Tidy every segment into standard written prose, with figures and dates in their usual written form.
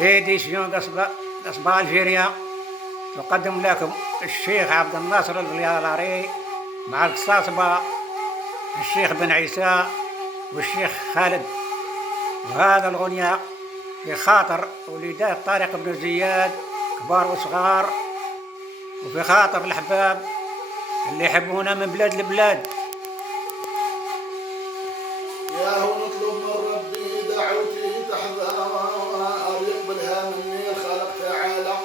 إيديسيون قصبة ألجيريا تقدم لكم الشيخ عبد الناصر البلياراري مع القصاصبة الشيخ بن عيسى والشيخ خالد. وهذا الغنية في خاطر وليدات طارق بن زياد كبار وصغار، وفي خاطر الأحباب اللي يحبونا من بلاد البلاد. يا هو نطلب من ربي دعوتي تحذر يقبلها مني الخالق تعالى.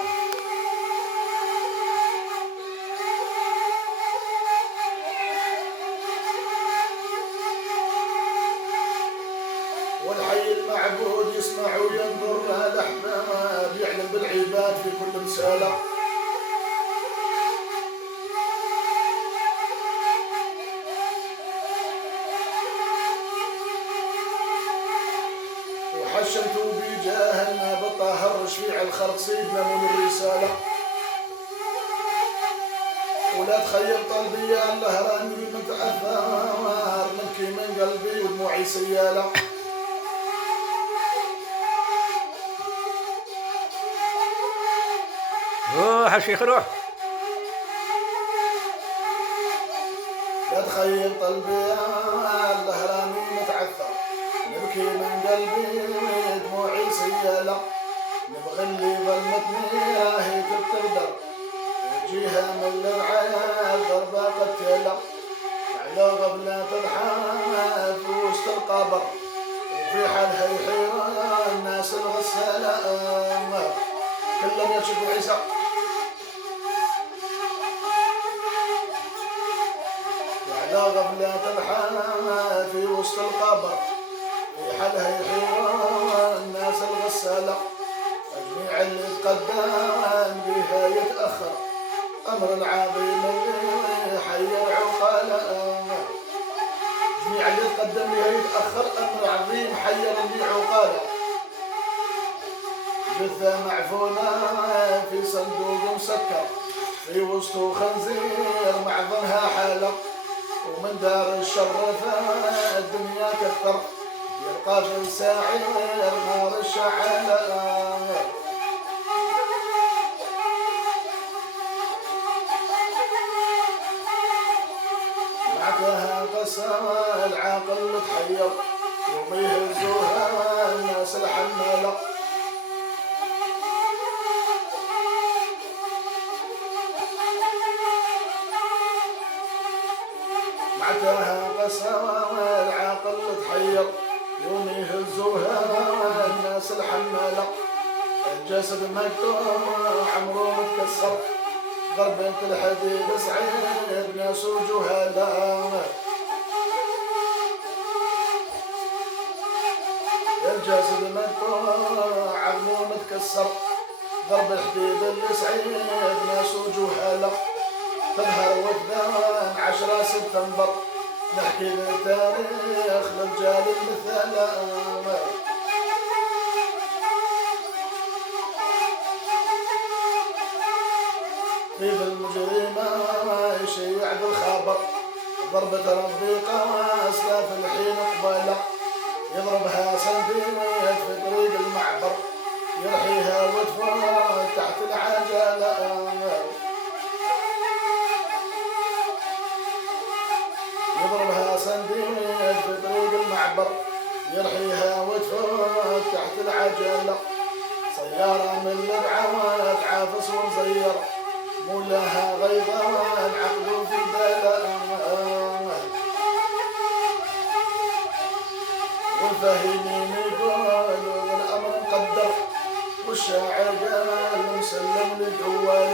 والحي المعبود يسمع وينظر الأحباب يعلم بالعباد في كل رسالة. وحشمت بجاه بطهر رشفيع الخلق سيدنا من الرسالة. ولا تخيل قلبي يا الله راني متأثر منكي من قلبي ودموعي سيالة. روح الشيخ روح. لا تخيل قلبي يا الله راني متعثر نبكي من قلبي دموعي سيالة. نبغي اللي ظلمتني هي تقدر جيها من الرعاية ضربة قتيلة. على غبلة تضحى في وسط القبر وفي حالها يحير الناس الغسالة. كلهم يشكوا عيسى. على غبلة تضحى في وسط القبر في حالها يحير الناس الغسالة. جميع اللي تقدم بها يتأخر أمر العظيم اللي حير عقاله. جميع اللي تقدم بها يتأخر أمر عظيم حير اللي عقاله. جثة معفونة في صندوق مسكر في وسط خنزير معظمها حالة. ومن دار الشر الدنيا كثر يلقى في الساعير نار الشعالة. معكها قسى العاقل تحير يوم يهزوها الناس الحمالة. معكها قسى العاقل تحير يوم يهزوها الناس الحمالة. الجسد مقطوع عمره متكسر ضربة الحديد سعيد ناس وجهالا. الجسد مقطوع عمره متكسر ضرب الحديد اللي سعيد ناس وجهالا. تظهر وتبان 10 سبتمبر نحكي بالتاريخ للجال المثالى. في المجرمة يشيع بالخبر ضربة ربي قاسلة في الحين قبالة. يضربها سنديت في طريق المعبر يرحيها وتفوت تحت العجلة. يضربها سنديت في طريق المعبر يرحيها وتفوت تحت العجلة. سيارة من البعوات عافس ومزير مولاها غيظان عقله في بلاء. والفاهمين يقولوا الأمر مقدر والشاعر قال مسلم للجوال.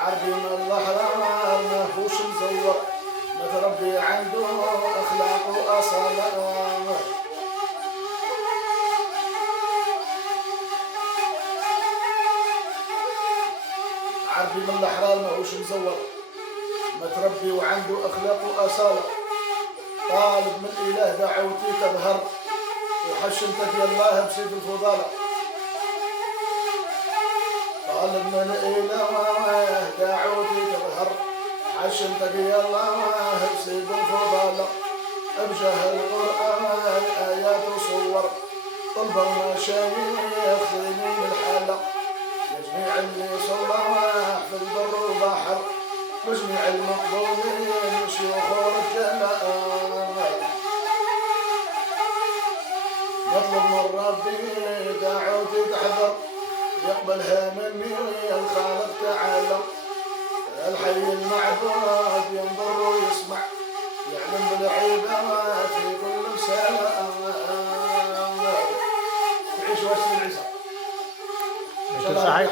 عربي من الأحرار ماهوش مزور متربي عنده أخلاق وأصالة. عربي من الأحرار ماهوش مزور متربي وعنده أخلاق وأصالة. طالب من الإله دعوتي تظهر وحشمتك يا الله بسيف الفضالة. طالب من الإله دعوتي تظهر حشمتك يا الله بسيف الفضالة. أبجه القرآن آيات وصور طلبة ومشايخ زينين الحالة، لجميع اللي صلاح في البر والبحر، وجميع المقبولين شيوخ ورجالة. نطلب من ربي دعوتي تحضر، يقبلها مني الخالق تعالى، الحي المعبود ينظر ويسمع، يعلم بالعباد في كل رسالة. تعيش واسم العيسى. صحيح.